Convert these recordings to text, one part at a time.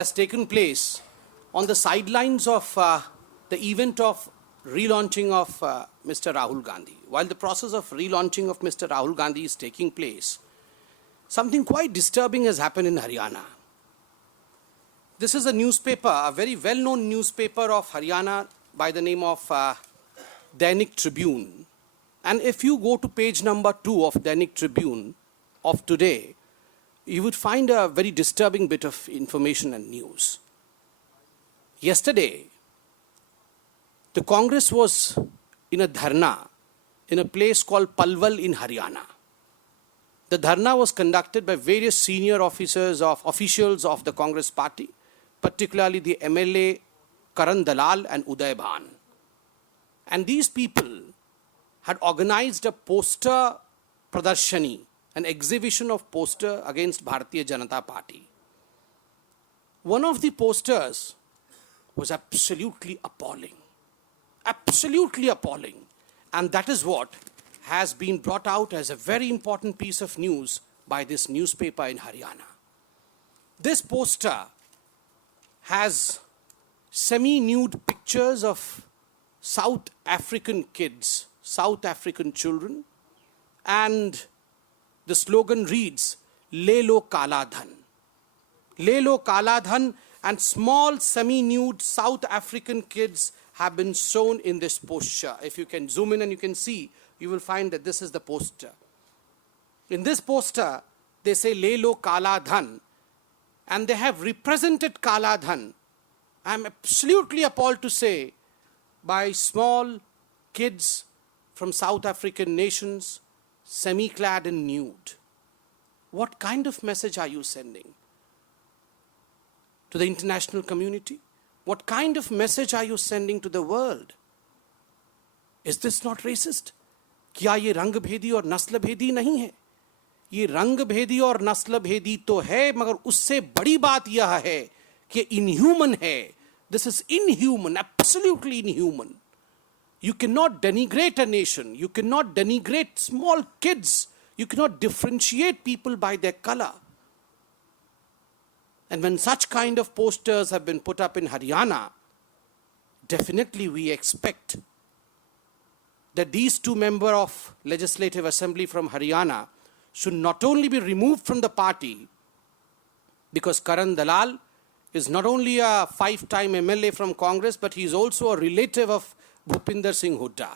has taken place on the sidelines of the event of relaunching of Mr. Rahul Gandhi. While the process of relaunching of Mr. Rahul Gandhi is taking place, something quite disturbing has happened in Haryana. This is a newspaper, a very well-known newspaper of Haryana by the name of Dainik Tribune. And if you go to page number 2 of Dainik Tribune of today, you would find a very disturbing bit of information and news. Yesterday, the Congress was in a dharna in a place called Palwal in Haryana. The dharna was conducted by various senior officials of the Congress party, particularly the MLA Karan Dalal and Uday Bhan. And these people had organized a poster pradarshani, an exhibition of poster against Bharatiya Janata party. One of the posters was absolutely appalling. Absolutely appalling. And that is what has been brought out as a very important piece of news by this newspaper in Haryana. This poster has semi-nude pictures of South African kids, South African children, and the slogan reads, Le lo kala dhan. Le lo kala dhan, and small semi-nude South African kids have been shown in this poster. If you can zoom in and you can see, you will find that this is the poster. In this poster, they say Le lo kala dhan, and they have represented kala dhan. I am absolutely appalled to say, by small kids from South African nations, semi-clad and nude. What kind of message are you sending to the international community? What kind of message are you sending to the world? Is this not racist? क्या ये रंग भेदी और नस्ल भेदी नहीं है? ये रंग भेदी और नस्ल भेदी तो है, मगर उससे बड़ी बात यह है कि inhuman है. This is inhuman, absolutely inhuman. You cannot denigrate a nation. You cannot denigrate small kids. You cannot differentiate people by their color. And when such kind of posters have been put up in Haryana, definitely we expect that these two members of Legislative Assembly from Haryana should not only be removed from the party, because Karan Dalal is not only a 5-time MLA from Congress, but he is also a relative of Bhupinder Singh Hooda.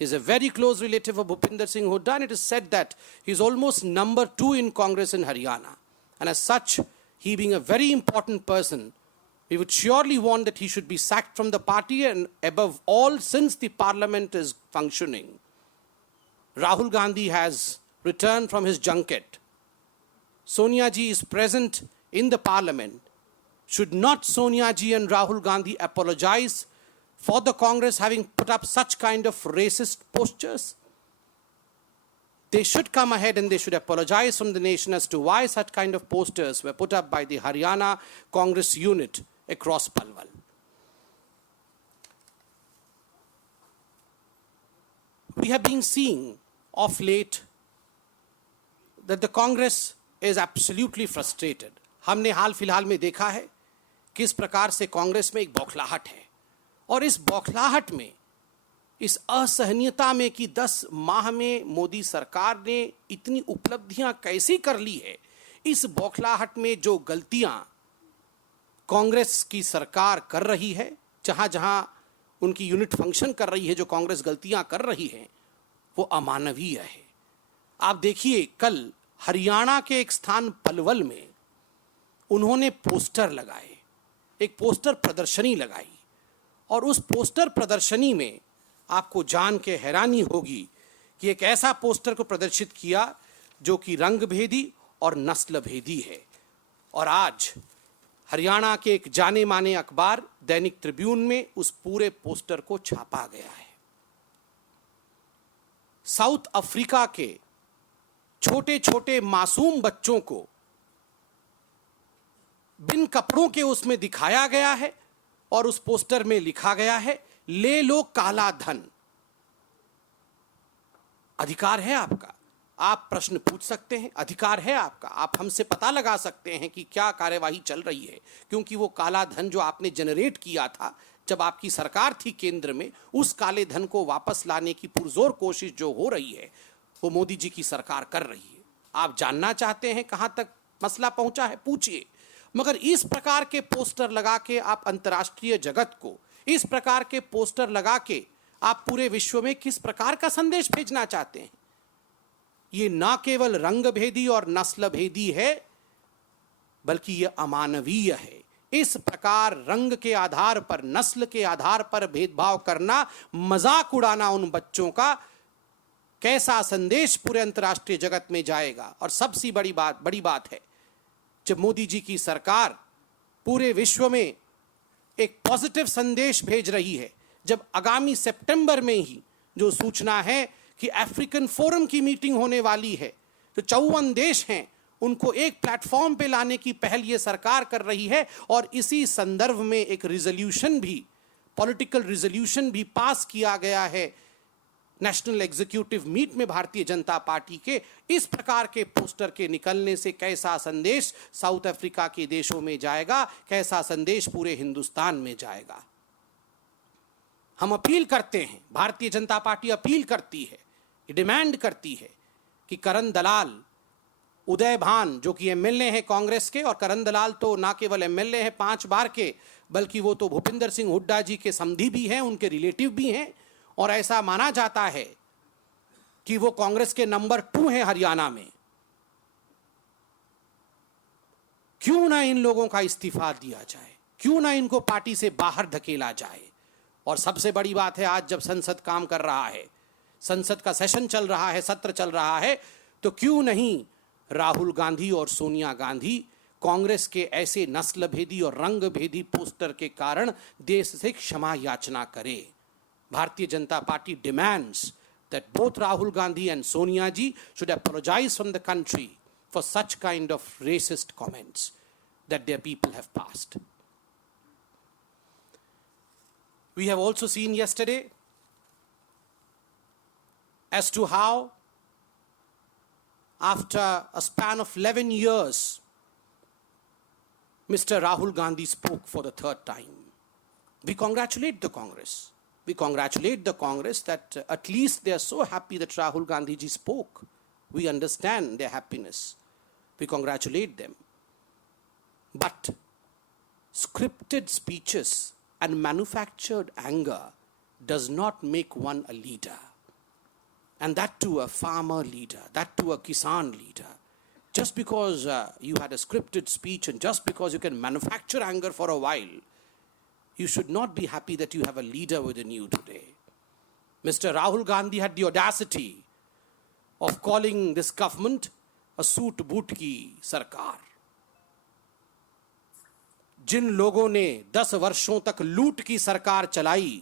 He is a very close relative of Bhupinder Singh Hooda, and it is said that he is almost number 2 in Congress in Haryana. And as such, he being a very important person, we would surely want that he should be sacked from the party, and above all, since the parliament is functioning, Rahul Gandhi has returned from his junket. Sonia ji is present in the parliament. Should not Sonia ji and Rahul Gandhi apologize for the Congress having put up such kind of racist posters? They should come ahead and they should apologize from the nation as to why such kind of posters were put up by the Haryana Congress unit across Palwal. We have been seeing of late that the Congress is absolutely frustrated. हमने हाल फिलहाल में देखा है किस प्रकार से कांग्रेस में एक बौखलाहट है, और इस बौखलाहट में, इस असहनीयता में कि 10 माह में मोदी सरकार ने इतनी उपलब्धियां कैसी कर ली है, इस बौखलाहट में जो गलतियां कांग्रेस की सरकार कर रही है, जहां जहां उनकी यूनिट फंक्शन कर रही है, जो कांग्रेस गलतियां कर रही है, वो अमानवीय है. आप देखिए, कल हरियाणा के एक स्थान पलवल में उन्होंने पोस्टर लगाए, एक पोस्टर प्रदर्शनी लगाई, और उस पोस्टर प्रदर्शनी में आपको जान के हैरानी होगी कि एक ऐसा पोस्टर को प्रदर्शित किया जो कि रंग भेदी और नस्ल भेदी है. और आज हरियाणा के एक जाने माने अखबार दैनिक ट्रिब्यून में उस पूरे पोस्टर को छापा गया है. साउथ अफ्रीका के छोटे छोटे मासूम बच्चों को बिन कपड़ों के उसमें दिखाया गया है, और उस पोस्टर में लिखा गया है, ले लो काला धन. अधिकार है आपका, आप प्रश्न पूछ सकते हैं, अधिकार है आपका, आप हमसे पता लगा सकते हैं कि क्या कार्यवाही चल रही है, क्योंकि वो काला धन जो आपने जनरेट किया था जब आपकी सरकार थी केंद्र में, उस काले धन को वापस लाने की पुरजोर कोशिश जो हो रही है वो मोदी जी की सरकार कर रही है। आप जानना चाहते हैं कहां तक मसला पहुंचा है, पूछिए। मगर इस प्रकार के पोस्टर लगा के आप अंतर्राष्ट्रीय जगत को, इस प्रकार के पोस्टर लगा के आप पूरे विश्व में किस प्रकार का संदेश भेजना चाहते हैं? ये ना केवल रंग भेदी और नस्ल भेदी है, बल्कि ये अमानवीय है। इस प्रकार रंग के आधार पर, नस्ल के आधार पर भेदभाव करना, मजाक उड़ाना उन बच्चों का, कैसा संदेश पूरे अंतर्राष्ट्रीय जगत में जाएगा। और सबसे बड़ी बात है, जब मोदी जी की सरकार पूरे विश्व में एक पॉजिटिव संदेश भेज रही है, जब आगामी सितंबर में ही जो सूचना है कि अफ्रीकन फोरम की मीटिंग होने वाली है, तो 54 देश हैं, उनको एक प्लेटफॉर्म पे लाने की पहल ये सरकार कर रही है। और इसी संदर्भ में एक रिजोल्यूशन भी, पॉलिटिकल रिजोल्यूशन भी पास किया गया है नेशनल एग्जीक्यूटिव मीट में भारतीय जनता पार्टी के। इस प्रकार के पोस्टर के निकलने से कैसा संदेश साउथ अफ्रीका के देशों में जाएगा, कैसा संदेश पूरे हिंदुस्तान में जाएगा। हम अपील करते हैं, भारतीय जनता पार्टी अपील करती है, डिमांड करती है कि करण दलाल, उदय भान जो कि एमएलए हैं कांग्रेस के, और करण दलाल तो ना केवल एमएलए हैं 5 बार के, बल्कि वो तो भूपिंदर सिंह हुड्डा जी के समधी भी हैं, उनके रिलेटिव भी हैं, और ऐसा माना जाता है कि वो कांग्रेस के नंबर 2 हैं हरियाणा में। क्यों ना इन लोगों का इस्तीफा दिया जाए, क्यों ना इनको पार्टी से बाहर धकेला जाए। और सबसे बड़ी बात है, आज जब संसद काम कर रहा है, संसद का सेशन चल रहा है, सत्र चल रहा है, तो क्यों नहीं राहुल गांधी और सोनिया गांधी कांग्रेस के ऐसे नस्ल भेदी और रंग भेदी पोस्टर के कारण देश से क्षमा याचना करे। Bharatiya Janata party demands that both Rahul Gandhi and Sonia ji should apologize from the country for such kind of racist comments that their people have passed. We have also seen yesterday as to how after a span of 11 years, Mr. Rahul Gandhi spoke for the 3rd time. We congratulate the Congress. We congratulate the Congress that at least they are so happy that Rahul Gandhi ji spoke. We understand their happiness. We congratulate them. But scripted speeches and manufactured anger does not make one a leader. And that too a farmer leader, that too a Kisan leader. Just because you had a scripted speech and just because you can manufacture anger for a while, you should not be happy that you have a leader within you today. Mr. Rahul Gandhi had the audacity of calling this government a suit boot ki sarkar. जिन लोगों ने 10 वर्षों तक लूट की सरकार चलाई,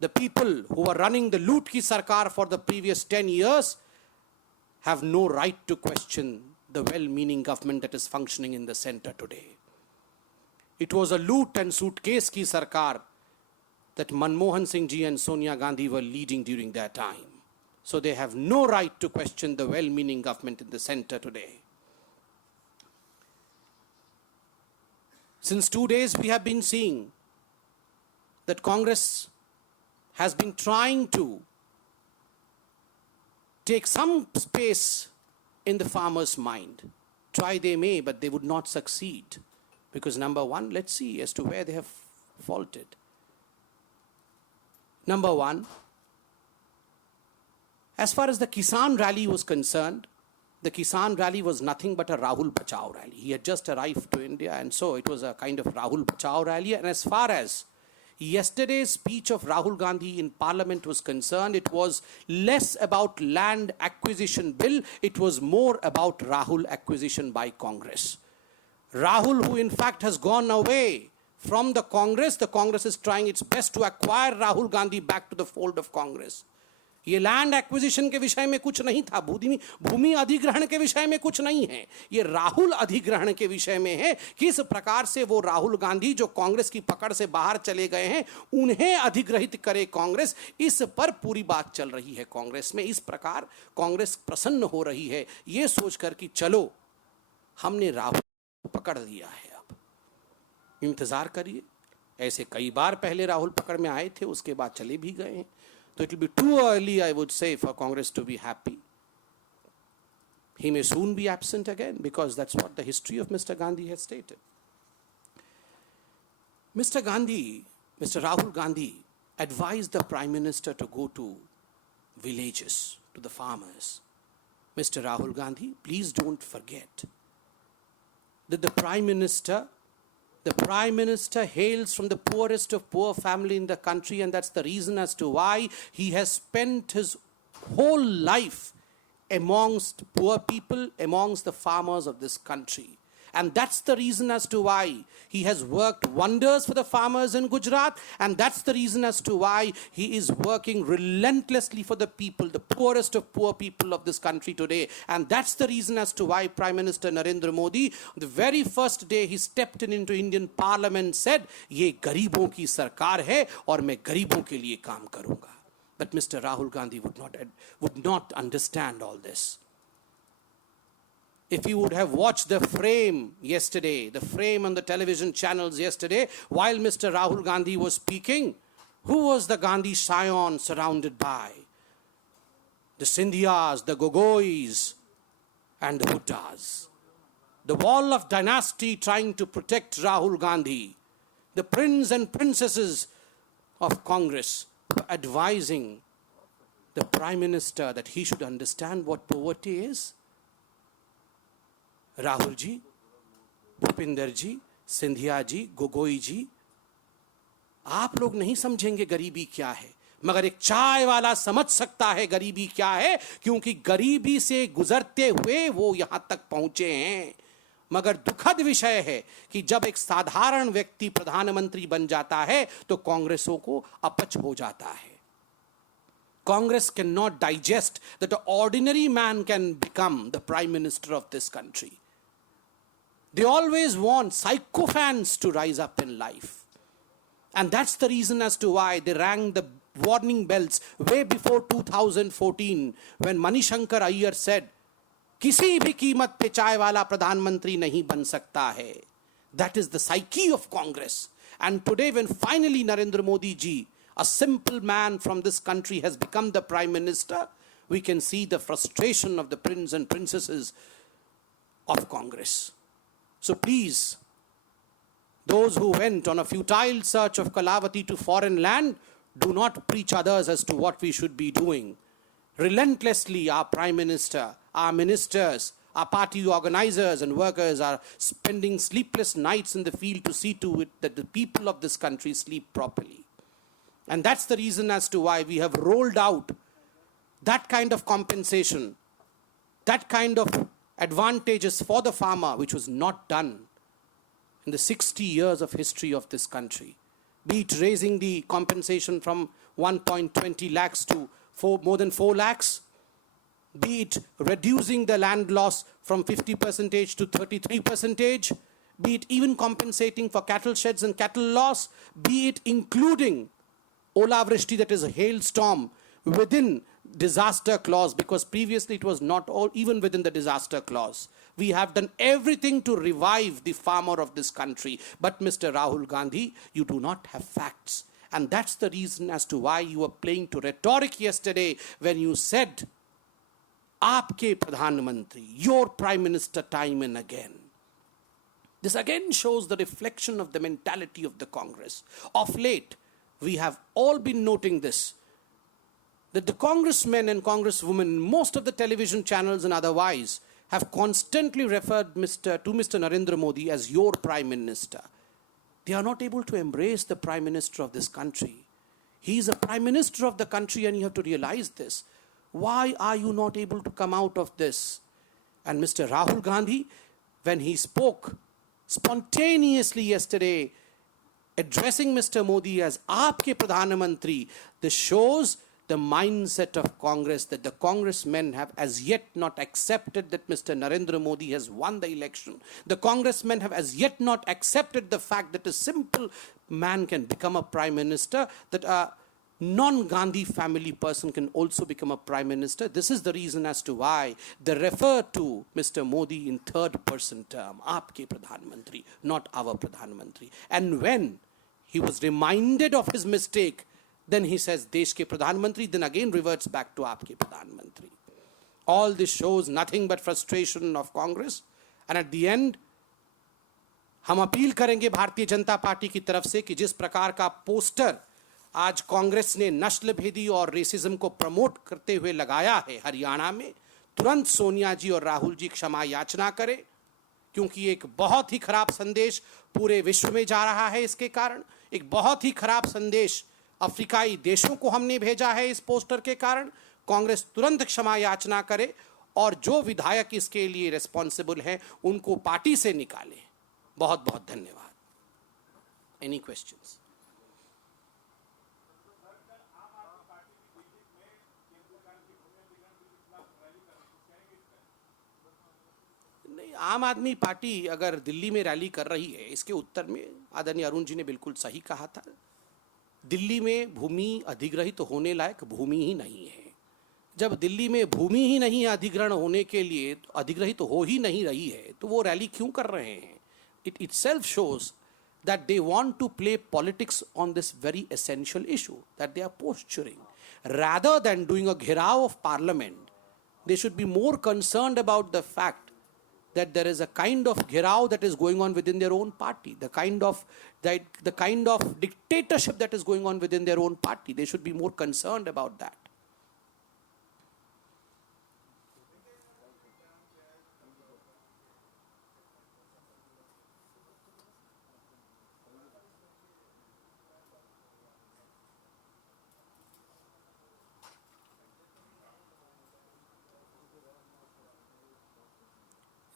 the people who were running the loot ki sarkar for the previous 10 years have no right to question the well-meaning government that is functioning in the center today. It was a loot and suitcase ki sarkar that Manmohan Singh ji and Sonia Gandhi were leading during their time. So they have no right to question the well-meaning government in the center today. Since 2 days we have been seeing that Congress has been trying to take some space in the farmer's mind. Try they may, but they would not succeed. Because number one, let's see as to where they have faulted. Number one, as far as the Kisan rally was concerned, the Kisan rally was nothing but a Rahul Bachao rally. He had just arrived to India, and so it was a kind of Rahul Bachao rally. And as far as yesterday's speech of Rahul Gandhi in Parliament was concerned, it was less about land acquisition bill, it was more about Rahul acquisition by Congress. Rahul, who in fact has gone away from the Congress is trying its best to acquire Rahul Gandhi back to the fold of Congress. ये land acquisition के विषय में कुछ नहीं था, भूमि अधिग्रहण के विषय में कुछ नहीं है, ये राहुल अधिग्रहण के विषय में है। किस प्रकार से वो राहुल गांधी जो कांग्रेस की पकड़ से बाहर चले गए हैं उन्हें अधिग्रहित करे कांग्रेस, इस पर पूरी बात चल रही है कांग्रेस में। इस प्रकार कांग्रेस प्रसन्न हो रही है ये सोचकर कि चलो हमने राहुल पकड़ लिया है, अब इंतजार करिए। ऐसे कई बार पहले राहुल पकड़ में आए थे, उसके बाद चले भी गए हैं। So it will be too early, I would say, for Congress to be happy. He may soon be absent again because that's what the history of Mr. Gandhi has stated. Mr. Rahul Gandhi advised the Prime Minister to go to villages, to the farmers. Mr. Rahul Gandhi, please don't forget that the Prime Minister hails from the poorest of poor family in the country, and that's the reason as to why he has spent his whole life amongst poor people, amongst the farmers of this country. And that's the reason as to why he has worked wonders for the farmers in Gujarat, and that's the reason as to why he is working relentlessly for the people, the poorest of poor people of this country today. And that's the reason as to why Prime Minister Narendra Modi, the very first day he stepped into Indian Parliament, said, "Ye garibon ki sarkar hai aur main garibon ke liye kaam karunga." But Mr. Rahul Gandhi would not understand all this. If you would have watched the frame yesterday, the frame on the television channels yesterday, while Mr. Rahul Gandhi was speaking, who was the Gandhi scion surrounded by? The Sindhyas, the Gogois, and the Bhuttas. The wall of dynasty trying to protect Rahul Gandhi. The prince and princesses of Congress were advising the Prime Minister that he should understand what poverty is. Rahul ji, Bhupinder जी, सिंधिया जी, गोगोई जी, आप लोग नहीं समझेंगे गरीबी क्या है, मगर एक चाय वाला समझ सकता है गरीबी क्या है, क्योंकि गरीबी से गुजरते हुए वो यहां तक पहुंचे हैं। मगर दुखद विषय है कि जब एक साधारण व्यक्ति प्रधानमंत्री बन जाता है तो कांग्रेसों को अपच हो जाता है। Congress cannot digest that an ordinary man can become the Prime Minister of this country. They always want sycophants to rise up in life. And that's the reason as to why they rang the warning bells way before 2014 when Manishankar Iyer said, किसी भी कीमत पे चाय वाला प्रधानमंत्री नहीं बन सकता है. That is the psyche of Congress. And today when finally Narendra Modi ji, a simple man from this country, has become the Prime Minister, we can see the frustration of the prince and princesses of Congress. So please, those who went on a futile search of Kalavati to foreign land, do not preach others as to what we should be doing. Relentlessly, our Prime Minister, our ministers, our party organizers and workers are spending sleepless nights in the field to see to it that the people of this country sleep properly. And that's the reason as to why we have rolled out that kind of compensation, that kind of advantages for the farmer, which was not done in the 60 years of history of this country. Be it raising the compensation from 1.20 lakhs to more than 4 lakhs, be it reducing the land loss from 50% to 33%, be it even compensating for cattle sheds and cattle loss, be it including Ola Vrishti, that is a hailstorm, within disaster clause, because previously it was not all even within the disaster clause. We have done everything to revive the farmer of this country. But Mr. Rahul Gandhi, you do not have facts. And that's the reason as to why you were playing to rhetoric yesterday when you said, Aapke Pradhan Mantri, your Prime Minister, time and again. This again shows the reflection of the mentality of the Congress. Of late, we have all been noting this, that the congressmen and congresswomen, most of the television channels and otherwise, have constantly referred to Mr. Narendra Modi as your Prime Minister. They are not able to embrace the Prime Minister of this country. He is a Prime Minister of the country and you have to realize this. Why are you not able to come out of this? And Mr. Rahul Gandhi, when he spoke spontaneously yesterday, addressing Mr. Modi as Aapke Pradhan Mantri, this shows the mindset of Congress, that the congressmen have as yet not accepted that Mr. Narendra Modi has won the election. The congressmen have as yet not accepted the fact that a simple man can become a prime minister, that a non-Gandhi family person can also become a prime minister. This is the reason as to why they refer to Mr. Modi in third person term, aapke Pradhan Mantri, not our Pradhan Mantri. And when he was reminded of his mistake, then he says Desh ke Pradhan Mantri, then again reverts back to aapke Pradhan Mantri. All this shows nothing but frustration of Congress. And at the end, हम appeal करेंगे Bharatiya Janata party की तरफ से कि जिस प्रकार का poster आज कांग्रेस ने नस्ल भेदी और रेसिज्म को प्रमोट करते हुए लगाया है हरियाणा में, तुरंत सोनिया जी और राहुल जी क्षमा याचना करें, क्योंकि एक बहुत ही खराब संदेश पूरे विश्व में जा रहा है। इसके कारण एक बहुत ही खराब संदेश अफ्रीकाई देशों को हमने भेजा है इस पोस्टर के कारण। कांग्रेस तुरंत क्षमा याचना करे और जो विधायक इसके लिए रिस्पॉन्सिबल हैं उनको पार्टी से निकाले। बहुत बहुत धन्यवाद। Any questions? नहीं, आम आदमी पार्टी अगर दिल्ली में रैली कर रही है, इसके उत्तर में आदरणीय अरुण जी ने बिल्कुल सही कहा था। दिल्ली में भूमि अधिग्रहित होने लायक भूमि ही नहीं है। जब दिल्ली में भूमि ही नहीं है अधिग्रहण होने के लिए, अधिग्रहित हो ही नहीं रही है, तो वो रैली क्यों कर रहे हैं? It itself shows that they want to play politics on this very essential issue that they are posturing. Rather than doing a gherav of parliament, they should be more concerned about the fact that there is a kind of gherav that is going on within their own party, the kind of dictatorship that is going on within their own party. They should be more concerned about that.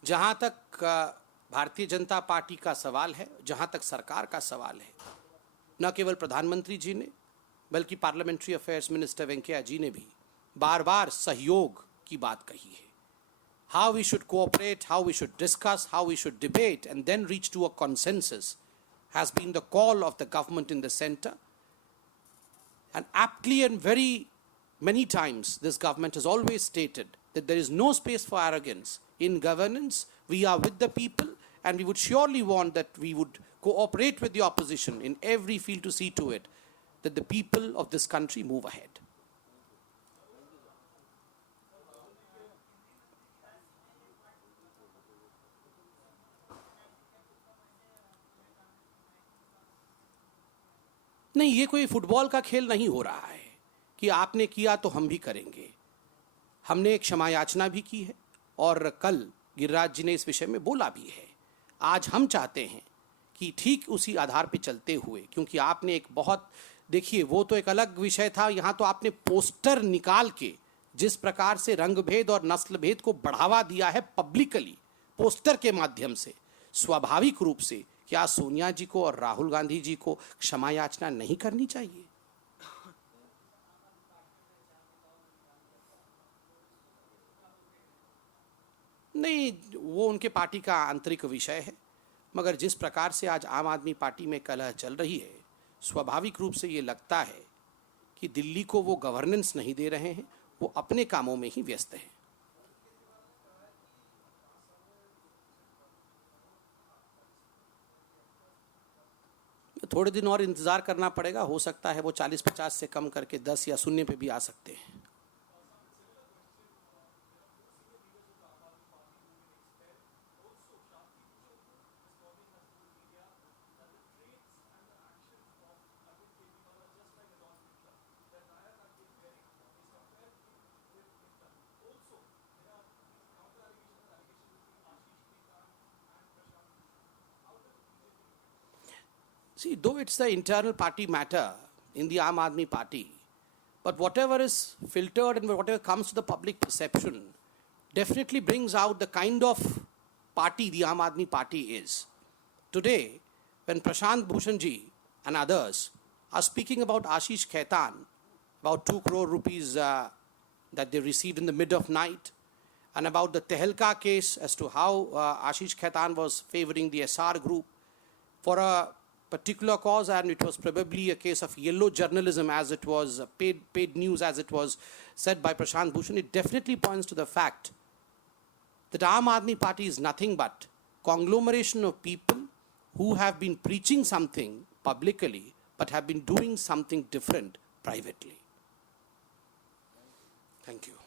जहाँ तक Bharatiya Janata party का सवाल है, जहाँ तक सरकार का सवाल है, न केवल प्रधानमंत्री जी ने बल्कि parliamentary affairs minister Venkaiah ji ने भी बार बार सहयोग की बात कही है। How we should cooperate, how we should discuss, how we should debate and then reach to a consensus has been the call of the government in the centre. And aptly and very many times this government has always stated that there is no space for arrogance in governance. We are with the people and we would surely want that we would cooperate with the opposition in every field to see to it that the people of this country move ahead. नहीं, ये कोई football का खेल नहीं हो रहा है कि आपने किया तो हम भी करेंगे। हमने क्षमा याचना भी की है और कल गिरिराज जी ने इस विषय में बोला भी है। आज हम चाहते हैं कि ठीक उसी आधार पर चलते हुए, क्योंकि आपने एक बहुत, देखिए वो तो एक अलग विषय था, यहाँ तो आपने पोस्टर निकाल के जिस प्रकार से रंग भेद और नस्ल भेद को बढ़ावा दिया है पब्लिकली पोस्टर के माध्यम से, स्वाभाविक रूप से क्या सोनिया जी को और राहुल गांधी जी को क्षमा याचना नहीं करनी चाहिए? नहीं, वो उनके पार्टी का आंतरिक विषय है, मगर जिस प्रकार से आज आम आदमी पार्टी में कलह चल रही है, स्वाभाविक रूप से ये लगता है कि दिल्ली को वो गवर्नेंस नहीं दे रहे हैं, वो अपने कामों में ही व्यस्त हैं। थोड़े दिन और इंतज़ार करना पड़ेगा, हो सकता है वो 40-50 से कम करके 10 या 0 पे भी आ सकते हैं। See, though it's the internal party matter in the Aam Aadmi Party, but whatever is filtered and whatever comes to the public perception definitely brings out the kind of party the Aam Aadmi Party is. Today, when Prashant Bhushan ji and others are speaking about Ashish Khaitan, about 2 crore rupees that they received in the mid of night, and about the Tehelka case as to how Ashish Khaitan was favoring the SR group for a particular cause, and it was probably a case of yellow journalism, as it was paid news, as it was said by Prashant Bhushan. It definitely points to the fact that Aam Aadmi Party is nothing but conglomeration of people who have been preaching something publicly but have been doing something different privately. Thank you.